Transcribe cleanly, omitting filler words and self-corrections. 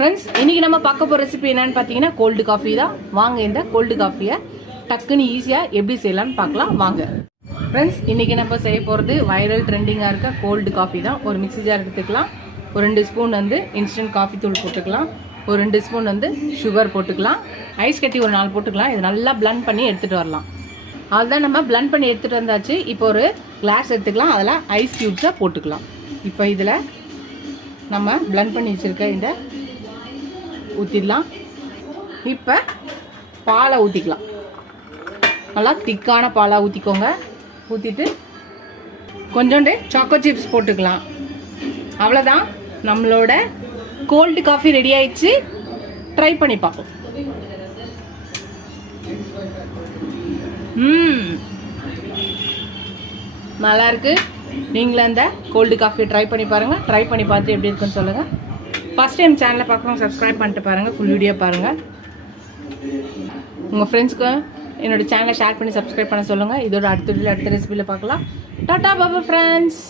Friends, இன்றைக்கி நம்ம பார்க்க போகிற ரெசிபி என்னென்னு பார்த்தீங்கன்னா கோல்டு காஃபி தான். வாங்க இந்த கோல்டு காஃபியை டக்குன்னு ஈஸியாக எப்படி செய்யலான்னு பார்க்கலாம் வாங்க. ஃப்ரெண்ட்ஸ், இன்றைக்கி நம்ம செய்ய போகிறது வைரல் ட்ரெண்டிங்காக இருக்க கோல்டு காஃபி தான். ஒரு மிக்ஸி ஜார் எடுத்துக்கலாம். ஒரு 2 ஸ்பூன் இன்ஸ்டன்ட் காஃபி தூள் போட்டுக்கலாம். ஒரு 2 ஸ்பூன் சுகர் போட்டுக்கலாம். ஐஸ் கட்டி ஒரு 4 போட்டுக்கலாம். இது நல்லா பிளண்ட் பண்ணி எடுத்துகிட்டு வரலாம். அதுதான் நம்ம பிளண்ட் பண்ணி எடுத்துகிட்டு வந்தாச்சு. இப்போ ஒரு கிளாஸ் எடுத்துக்கலாம். அதில் ஐஸ் க்யூப்ஸை போட்டுக்கலாம். இப்போ இதில் நம்ம பிளண்ட் பண்ணி வச்சுருக்க இந்த ஊற்றிடலாம். இப்போ பாலை ஊற்றிக்கலாம். நல்லா திக்கான பாலாக ஊற்றிக்கோங்க. ஊற்றிட்டு கொஞ்சோண்டு சாக்கோ சிப்ஸ் போட்டுக்கலாம். அவ்வளோதான், நம்மளோட கோல்டு காஃபி ரெடி ஆயிடுச்சு. ட்ரை பண்ணி பார்ப்போம். நல்லா இருக்கு. நீங்களும் அந்த கோல்டு காஃபி ட்ரை பண்ணி பாருங்கள். ட்ரை பண்ணி பார்த்து எப்படி இருக்குன்னு சொல்லுங்கள். ஃபஸ்ட் டைம் சேனலை பார்க்குறவங்க சப்ஸ்கிரைப் பண்ணிட்டு பாருங்கள். ஃபுல் வீடியோ பாருங்கள். உங்கள் ஃப்ரெண்ட்ஸ்க்கு என்னோட சேனலை ஷேர் பண்ணி சப்ஸ்கிரைப் பண்ண சொல்லுங்கள். இதோட அடுத்த ரெசிபியில் பார்க்கலாம். டாடா பாபா ஃப்ரெண்ட்ஸ்.